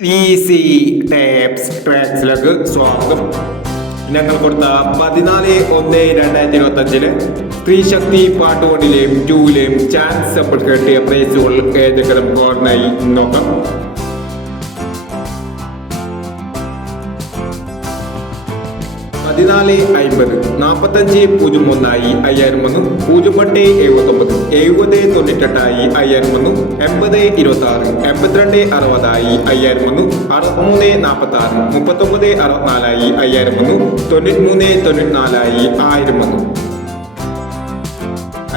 Easy tapes ട്രാക്സിലേക്ക് സ്വാഗതം. ഞങ്ങൾ കൊടുത്ത പതിനാല് ഒന്ന് രണ്ടായിരത്തി ഇരുപത്തി അഞ്ചിൽ സ്ത്രീശക്തി വണ്ണിലെയും ടൂവിലെയും ചാൻസ് അപ്പോൾ കേട്ടിയ പ്രൈസുകൾ ഏതെങ്കിലും നോക്കാം. പതിനാല് അമ്പത് നാൽപ്പത്തഞ്ച് പൂജ്യം ഒന്നായി അയ്യായിരം ഒന്ന് പൂജ്യം എട്ട് എഴുപത്തൊമ്പത് എഴുപത് തൊണ്ണൂറ്റെട്ടായി അയ്യായിരം ഒന്ന് എൺപത് ഇരുപത്തി ആറ് എൺപത്തിരണ്ട് അറുപതായി അയ്യായിരം ഒന്ന് അറുപത്തിമൂന്ന് നാൽപ്പത്തി ആറ് മുപ്പത്തൊമ്പത് അറുപത്തിനാലായി അയ്യായിരം ഒന്ന് തൊണ്ണൂറ്റിമൂന്ന് തൊണ്ണൂറ്റിനാലായി ആയിരം ഒന്ന്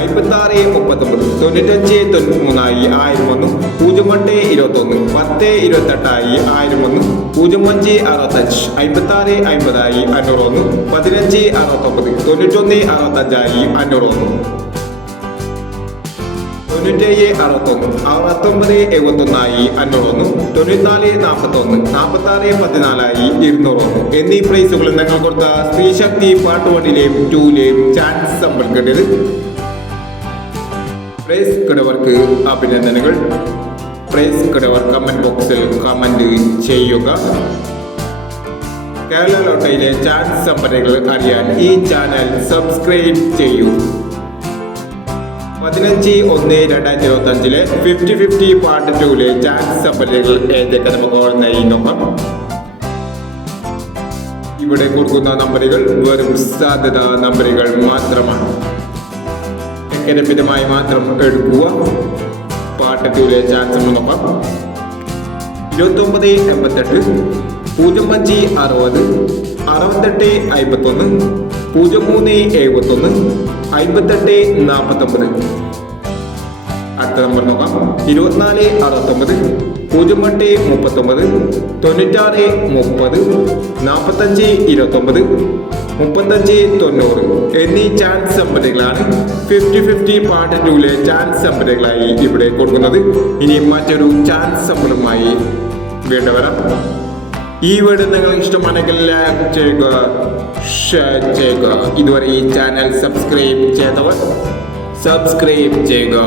അമ്പത്തി ആറ് മുപ്പത്തൊമ്പത് തൊണ്ണൂറ്റഞ്ച് തൊണ്ണൂറ്റിമൂന്നായി ആയിരം ഒന്ന് പൂജ്യം എട്ട് ഇരുപത്തൊന്ന് പത്ത് ഇരുപത്തെട്ടായി ആയിരം ഒന്ന് പൂജ്യം അഞ്ച് അറുപത്തഞ്ച് അമ്പത്തി ആറ് അമ്പതായി അഞ്ഞൂറ് ഒന്ന് പതിനഞ്ച് അറുപത്തൊമ്പത് തൊണ്ണൂറ്റൊന്ന് അറുപത്തഞ്ചായി അഞ്ഞൂറ് ഒന്ന് തൊണ്ണൂറ്റേഴ് അറുപത്തൊന്ന് അറുപത്തൊമ്പത് എഴുപത്തൊന്നായി അഞ്ഞൂറൊന്ന് തൊണ്ണൂറ്റിനാല് നാൽപ്പത്തൊന്ന് നാൽപ്പത്താറ് പതിനാലായി ഇരുന്നൂറൊന്ന്. എന്നീ പ്രൈസുകൾ നിങ്ങൾ കൊടുത്ത സ്ത്രീശക്തി പാട്ടുവണ്ടിലെയും ടൂലെയും ചാൻസ് സമ്പർക്കേണ്ടത് പ്രൈസ് കിടവർക്ക് അഭിനന്ദനങ്ങൾ. പ്രേസ് കിടവർ കമന്റ് ബോക്സിൽ കമന്റ് ചെയ്യുക. കേരള ലോട്ടയിലെ ചാൻസ് സമ്പന്നകൾ അറിയാൻ ഈ ചാനൽ സബ്സ്ക്രൈബ് ചെയ്യൂ. പതിനഞ്ച് ഒന്ന് രണ്ടായിരത്തി ഇരുപത്തി അഞ്ചിലെ ഫിഫ്റ്റി ഫിഫ്റ്റി പാർട്ട് ടൂലെ ചാൻസ് സമ്പന്നകൾ ഏതൊക്കെ നമുക്ക് ഓർമ്മയായി നോക്കാം. ഇവിടെ കൊടുക്കുന്ന നമ്പറുകൾ വെറും സാധ്യത നമ്പറുകൾ മാത്രമാണ്. എക്കരമിതമായി മാത്രം എടുക്കുക. പാട്ടത്തിലെ ചാൻസ് നോക്കാം ഇരുപത്തൊമ്പത് എൺപത്തെട്ട് പൂജ്യം അഞ്ച് അറുപത് അറുപത്തെട്ട് അമ്പത്തൊന്ന് പൂജ്യം മൂന്ന് എഴുപത്തൊന്ന് അമ്പത്തെട്ട് നാൽപ്പത്തൊമ്പത് അടുത്ത നമ്പർ നോക്കാം. ഇരുപത്തിനാല് അറുപത്തൊമ്പത് പൂജ്യം എട്ട് മുപ്പത്തൊമ്പത് തൊണ്ണൂറ്റാറ് മുപ്പത് നാൽപ്പത്തഞ്ച് ഇരുപത്തൊമ്പത് മുപ്പത്തഞ്ച് തൊണ്ണൂറ് എന്നീ ചാൻസ് സമ്പന്നകളാണ് ഫിഫ്റ്റി ഫിഫ്റ്റി പാർട്ട് ടൂലെ ചാൻസ് സമ്പന്നകളായി ഇവിടെ കൊടുക്കുന്നത്. ഇനി മറ്റൊരു ചാൻസ് സമ്പന്നമായി വീണ്ടും വരാം. ഈ വീട് നിങ്ങൾ ഇഷ്ടമാണെങ്കിൽ ലൈക്ക് ചെയ്യുക ഷെയർ ചെയ്യുക. ഇതുവരെ ഈ ചാനൽ സബ്സ്ക്രൈബ് ചെയ്തവർ സബ്സ്ക്രൈബ് ചെയ്യുക.